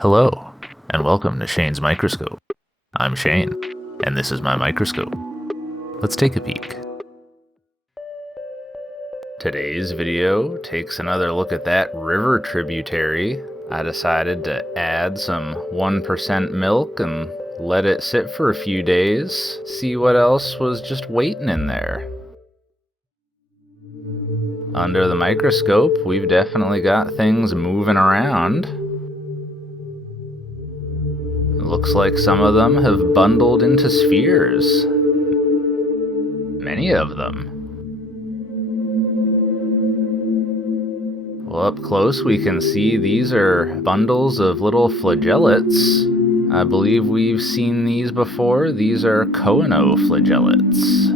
Hello, and welcome to Shane's Microscope. I'm Shane, and this is my microscope. Let's take a peek. Today's video takes another look at that river tributary. I decided to add some 1% milk and let it sit for a few days, see what else was just waiting in there. Under the microscope, we've definitely got things moving around. It looks like some of them have bundled into spheres. Many of them. Well, up close we can see these are bundles of little flagellates. I believe we've seen these before. These are coenoflagellates.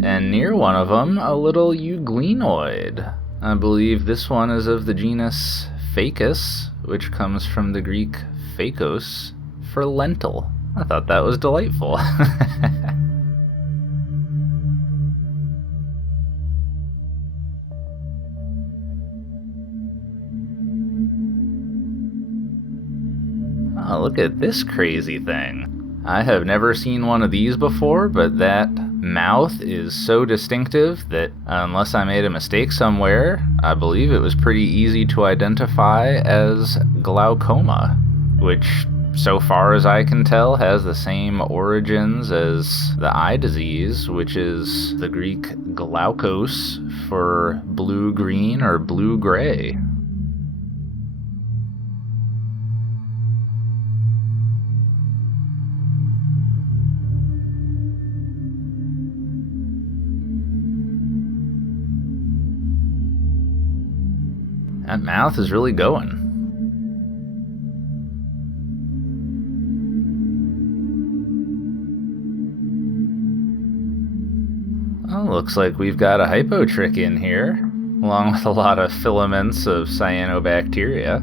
And near one of them, a little euglenoid. I believe this one is of the genus Phacus, which comes from the Greek phakos for lentil. I thought that was delightful. Oh, look at this crazy thing. I have never seen one of these before, but that mouth is so distinctive that unless I made a mistake somewhere, I believe it was pretty easy to identify as glaucoma, which, so far as I can tell, has the same origins as the eye disease, which is the Greek glaukos for blue-green or blue-gray. That mouth is really going. Oh, looks like we've got a hypotrich in here, along with a lot of filaments of cyanobacteria.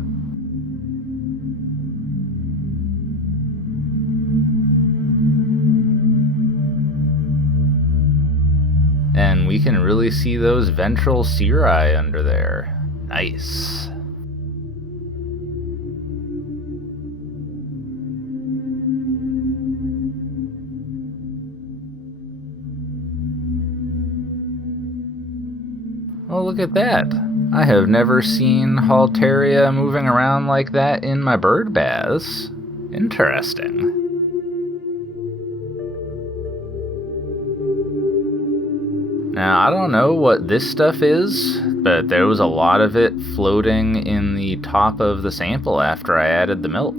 And we can really see those ventral cirri under there. Nice. Oh, look at that. I have never seen Halteria moving around like that in my bird baths. Interesting. Now, I don't know what this stuff is, but there was a lot of it floating in the top of the sample after I added the milk.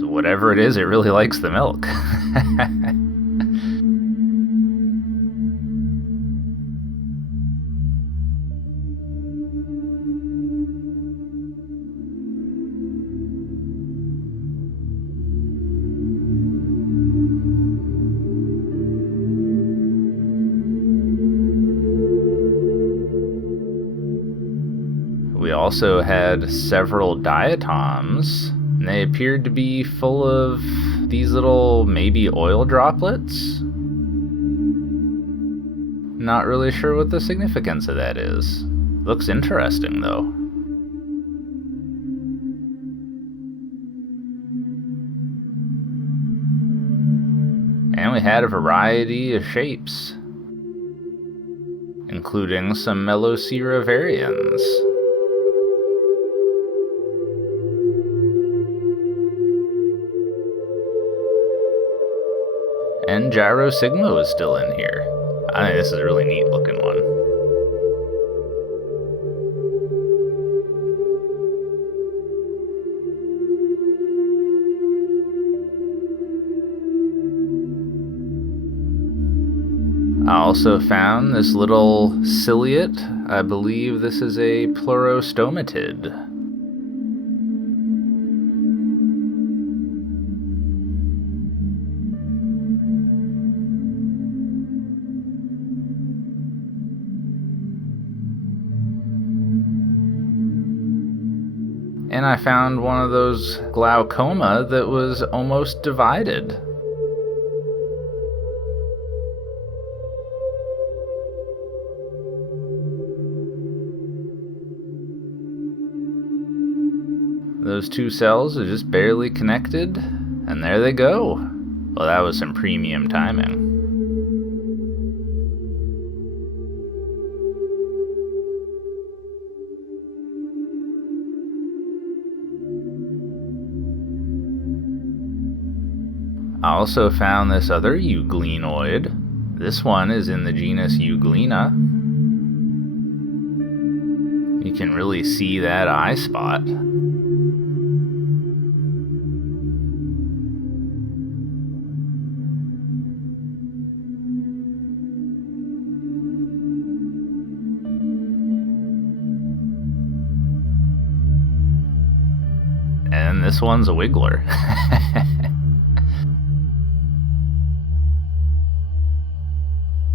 Whatever it is, it really likes the milk. We also had several diatoms, and they appeared to be full of these little maybe oil droplets. Not really sure what the significance of that is. Looks interesting though. And we had a variety of shapes, including some Melocera varians. And Gyro Sigma is still in here. I think this is a really neat looking one. I also found this little ciliate. I believe this is a pleurostomatid. And I found one of those glaucoma that was almost divided. Those two cells are just barely connected, and there they go. Well, that was some premium timing. I also found this other euglenoid. This one is in the genus Euglena. You can really see that eye spot. And this one's a wiggler.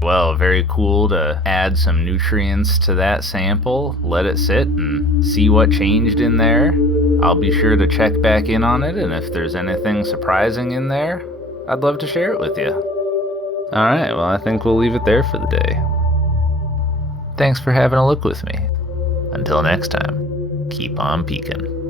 Well, very cool to add some nutrients to that sample, let it sit and see what changed in there. I'll be sure to check back in on it, and if there's anything surprising in there, I'd love to share it with you. Alright, well, I think we'll leave it there for the day. Thanks for having a look with me. Until next time, keep on peeking.